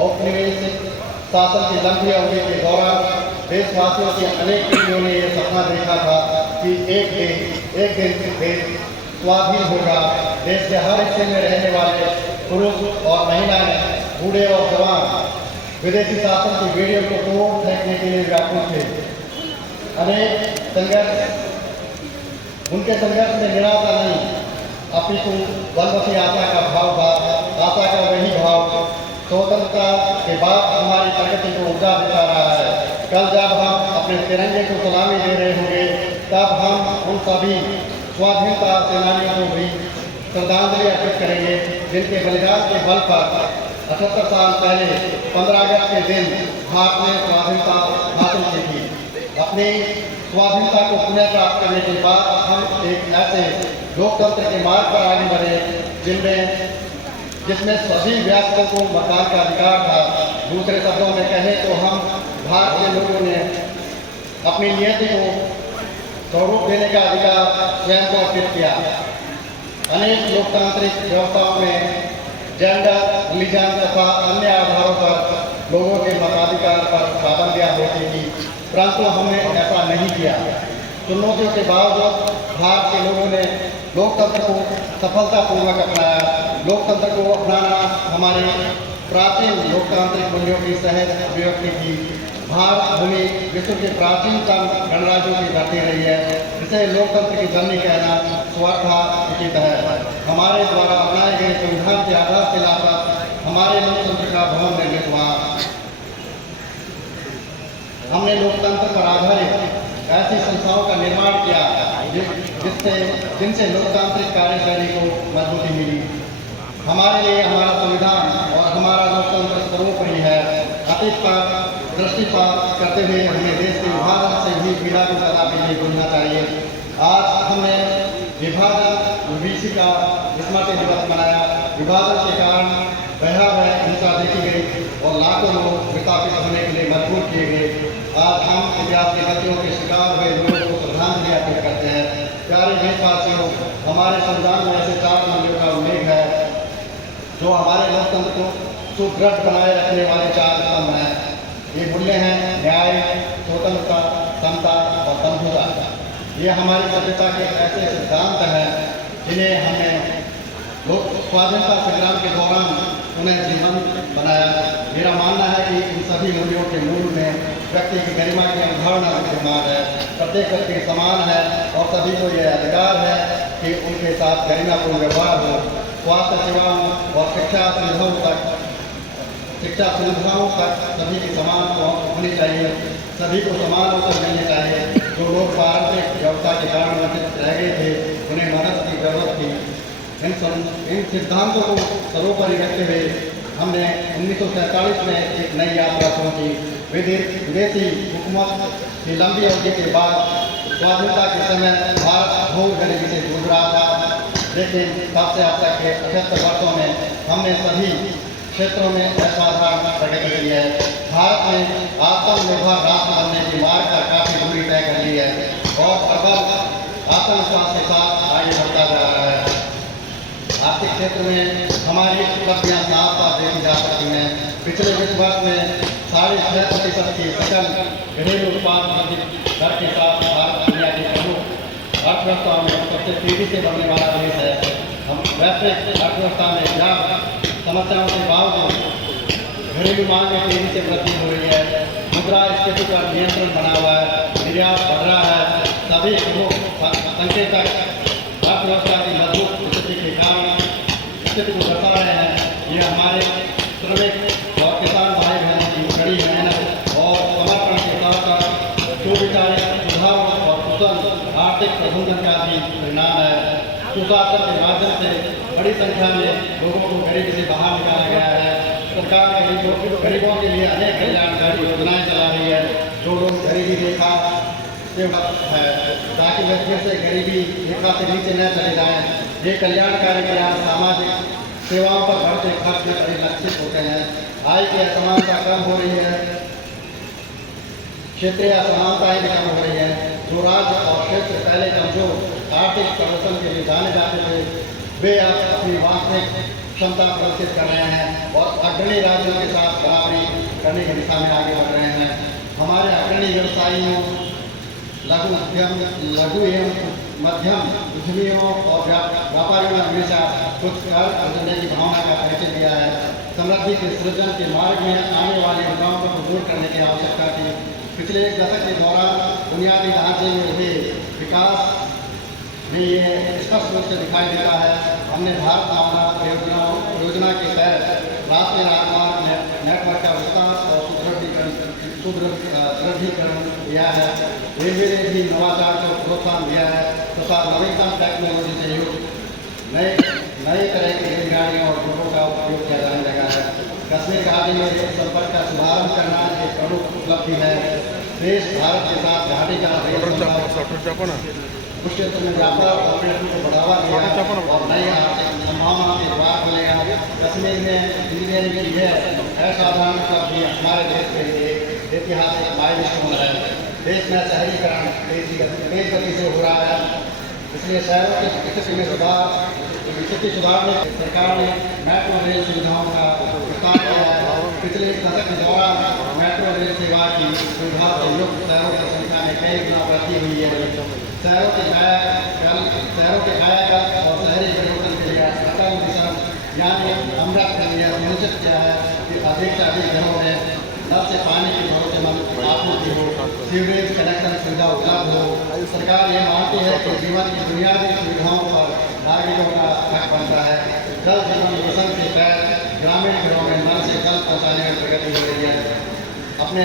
औपनिवेशिक शासन की लंबी अवधि के दौरान देशवासियों की अनेक पीढ़ियों ने यह सपना देखा था कि एक दिन देश स्वाधीन होगा। देश के हर हिस्से में रहने वाले पुरुष और महिलाएं, बूढ़े और जवान विदेशी शासन की बेड़ियों को तोड़ फेंकने के लिए व्याकुल थे। अनेक संघर्ष, उनके संघर्ष में निराशा नहीं अपितु बलवती आशा का भाव था। आशा का वही भाव स्वतंत्रता के बाद हमारी प्रगति को ऊर्जा दिखा रहा है। कल जब हम अपने तिरंगे को सलामी दे रहे होंगे, तब हम उन सभी स्वाधीनता सेनानियों को भी श्रद्धांजलि अर्पित करेंगे जिनके बलिदान के बल पर 78 साल पहले 15 अगस्त के दिन भारत ने स्वाधीनता हासिल की थी। अपनी स्वाधीनता को पुनः प्राप्त करने के बाद हम एक ऐसे लोकतंत्र के मार्ग पर आगे बढ़े जिसमें सभी व्यापकों को मतदान का अधिकार था। दूसरे शब्दों में कहें तो हम भारत के लोगों ने अपनी नियति को स्वरूप देने का अधिकार स्वयं को अर्पित किया। अनेक लोकतांत्रिक व्यवस्थाओं में जेंडर, रिलीजन तथा अन्य आधारों पर लोगों के मताधिकार पर पाबंदियां होती थी, परंतु हमने ऐसा नहीं किया। चुनौतियों के बावजूद भारत के लोगों ने लोकतंत्र को सफलतापूर्वक अपनाया। लोकतंत्र को अपनाना हमारे प्राचीन लोकतांत्रिक मूल्यों की सहज अभिव्यक्ति थी। भारत भूमि विश्व के प्राचीनतम गणराज्यों की धरती रही है। इसे लोकतंत्र की जननी कहना स्वार्थातीत है। हमारे द्वारा अपनाए गए संविधान के आधारशिला पर हमारे लोकतंत्र का भवन निर्मित हुआ। हमने लोकतंत्र पर आधारित ऐसी संस्थाओं का निर्माण किया जिनसे लोकतांत्रिक कार्यशैली को मजबूती मिली। हमारे लिए हमारा संविधान और हमारा लोकतंत्र सर्वोपरि है। अतीत पर दृष्टिपात करते हुए हमें देश के विभाजन से भी पीड़ा को कदापि नहीं भूलना चाहिए। आज हमने विभाजन विभीषी का स्मृति दिवस मनाया। विभाजन के कारण भयावह हिंसा देखी गई और लाखों लोग विस्थापित होने के लिए मजबूर किए गए। आज हम इतिहास की गलतियों के शिकार हुए लोगों को श्रद्धांजलि अर्पित करते हैं। प्यारे देशवासियों, हमारे संविधान में ऐसे 4 मूल्यों का उल्लेख है जो हमारे लोकतंत्र को सुदृढ़ बनाए रखने वाले 4 स्तंभ हैं। ये मूल्य हैं न्याय, स्वतंत्रता, समता और समझौता। ये हमारी सभ्यता के ऐसे सिद्धांत हैं जिन्हें हमने स्वाधीनता संग्राम के दौरान उन्हें जीवंत बनाया। मेरा मानना है कि इन सभी मूल्यों के मूल में व्यक्ति की गरिमा की अवधारणा विद्यमान है। प्रत्येक व्यक्ति समान है और सभी को यह अधिकार है कि उनके साथ गरिमापूर्ण व्यवहार हो। स्वास्थ्य सेवाओं और शिक्षा सुविधाओं तक सभी की समान पहुँच होनी चाहिए। सभी को समान अवसर मिलने चाहिए। जो लोग पारंपरिक व्यवस्था के कारण वंचित रह गए थे, उन्हें मदद की जरूरत थी। इन सिद्धांतों को सर्वोपरि रखते हुए हमने 1947 में एक नई यात्रा शुरू की। विदेशी हुकूमत की लंबी अवधि के बाद स्वाधीनता के समय भारत घोर गरीबी से जूझ रहा था, लेकिन तब से अब तक के 78 वर्षों में हमने सभी क्षेत्रों में असाधारण प्रगति की है। भारत ने आत्मनिर्भर राष्ट्र बनने की मार्ग पर काफी दूरी तय कर ली है और प्रबल आत्मविश्वास के साथ आगे बढ़ता जा रहा है। आर्थिक क्षेत्र में हमारी उपलब्धियां साफ साफ देखी जा सकती हैं। पिछले वित्त वर्ष में 6.5% की सकल घरेलू उत्पाद वृद्धि दर के साथ भारत दुनिया की प्रमुख अर्थव्यवस्थाओं में सबसे तेजी से बढ़ने वाला देश है। हम वैश्विक अर्थव्यवस्था में व्यापक समस्याओं के बावजूद घरेलू मांग में तेजी से वृद्धि हो रही है। मुद्रा स्थिति पर नियंत्रण बना हुआ है। निर्यात बढ़ रहा है। सभी प्रमुख संकेतक अर्थव्यवस्था की मजबूत स्थिति के कारण स्थिति को दर्शा रहे हैं। ये हमारे श्रमिक और किसान भाई बहनों की कड़ी मेहनत और समर्पण के साथ साथ सुविचारित सुधारों और कुशल आर्थिक प्रबंधन का भी परिणाम है। सुशासन के माध्यम से बड़ी संख्या में लोगों को गरीबी से बाहर निकाला गया है। सरकार गरीबों के लिए अनेक कल्याणकारी योजनाएं चला रही है जो लोग गरीबी रेखा से है, ताकि वे फिर से गरीबी रेखा से नीचे न चले जाएं। ये कल्याणकारी प्रयास सामाजिक सेवाओं पर बढ़ते खर्च में परिलक्षित होते हैं। आय की असमानता कम हो रही है। क्षेत्रीय असमानताएं भी कम हो रही है। जो राज्य और क्षेत्र पहले कमजोर आर्थिक प्रदर्शन के लिए जाने जाते थे, वे अब अपनी वास्तविक क्षमता प्रदर्शित कर रहे हैं और अग्रणी राज्यों के साथ बराबरी करने की दिशा में आगे बढ़ रहे हैं। हमारे अग्रणी व्यवसायियों, लघु एवं मध्यम उद्यमियों और व्यापारियों ने हमेशा कुछ कर करने की भावना का परिचय दिया है। समृद्धि के सृजन के मार्ग में आने वाले रुकावटों को दूर करने की आवश्यकता थी। पिछले एक दशक के दौरान बुनियादी ढांचे में हुए विकास में ये स्पष्ट रूप से दिखाई देता है। हमने भारत आमना योजना के तहत राष्ट्रीय राजमार्ग नेटवर्क का विस्तार और सुदृढ़ीकरण किया है। रेलवे ने भी नवाचार को प्रोत्साहन दिया है तथा नवीनतम टेक्नोलॉजी से युक्त नई तरह की रेलगाड़ियों और ट्रकों का उपयोग किया जाने लगा है। कश्मीर घाटी में रेल संपर्क का शुभारंभ करना एक प्रमुख उपलब्धि है। देश भारत के साथ घाटी का रेल उस क्षेत्र में व्यापार और पर्यटन को बढ़ावा दिया और नई आर्थिक संभावनाओं के द्वार खुलेगा। कश्मीर में इंजीनियरिंग की है असाधारण उपलब्धि हमारे देश के लिए ऐतिहासिक माइलस्टोन है। देश में शहरीकरण तेज गति से हो रहा है, इसलिए शहरों की स्थिति में सुधारने सरकार ने मेट्रो रेल सुविधाओं का विस्तार किया है। पिछले एक दशक के दौरान मेट्रो रेल सेवा की सुविधा से युक्त शहरों की संख्या में कई गुना वृद्धि हुई है। शहरों के कायाकल्प और शहरी परिवर्तन के लिए अटल मिशन यानी अमृत के लिए सुनिश्चित किया है कि अधिक से अधिक घरों में नल से पानी की भरोसेमंद आपूर्ति हो, सीवरेज कनेक्शन सुविधा उपलब्ध हो। सरकार ये मानती है कि जीवन की बुनियादी सुविधाओं पर नागरिकों का हक बनता है। जल जीवन मिशन के तहत ग्रामीण घरों में नल से जल पहुँचाने में प्रगति हो रही है। अपने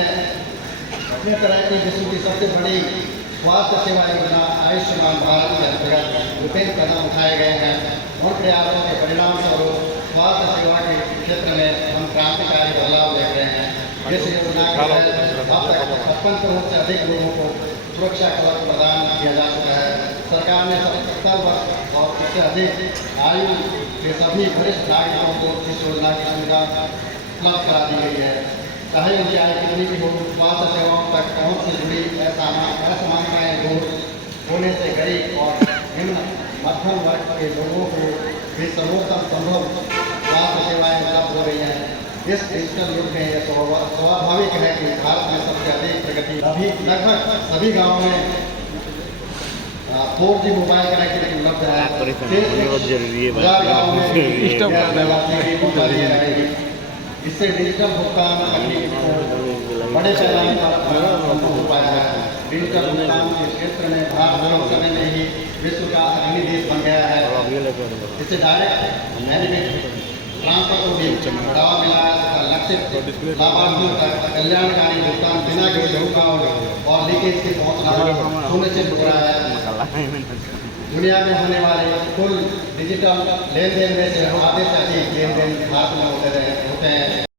तरह की विश्व की सबसे बड़ी स्वास्थ्य सेवा योजना आयुष्मान भारत के अंतर्गत विभिन्न कदम उठाए गए हैं। उन प्रयासों के परिणाम स्वरूप स्वास्थ्य सेवा के क्षेत्र में हम क्रांतिकारी बदलाव देख रहे हैं। इस योजना के तहत अब तक 55 करोड़ से अधिक लोगों को सुरक्षा कवच प्रदान किया जा चुका है। सरकार ने 70 वर्ष और उससे अधिक आयु के सभी वरिष्ठ नागरिकों को इस योजना की सुविधा उपलब्ध करा दी गई है। चाहे उनकी आय कितनी भी हो, स्वास्थ्य सेवाओं तक पहुँच से जुड़ी असमानताएं दूर होने से गरीब और निम्न मध्यम वर्ग के लोगों को भी सर्वोत्तम संभव स्वास्थ्य सेवाएं उपलब्ध हो रही हैं। इस डिजिटल युग में यह स्वाभाविक है कि भारत में सबसे अधिक प्रगति अभी लगभग सभी गाँवों में 4G मोबाइल कनेक्टिविटी उपलब्ध है। इससे डिजिटल भुगतान बड़े पैमाने पर हो पाया है। डिजिटल भुगतान के क्षेत्र में भारत कम समय में ही विश्व का अग्रणी देश बन गया है। इससे डायरेक्ट बेनिफिट ट्रांसफर को भी बढ़ावा मिला है तथा लक्षित लाभार्थियों तक कल्याणकारी भुगतान बिना किसी रुकावट और लीकेज के पहुँचना सुनिश्चित हो रहा है। दुनिया में होने वाले कुल डिजिटल लेन देन में से आधे से अधिक लेन देन भारत में होते हैं।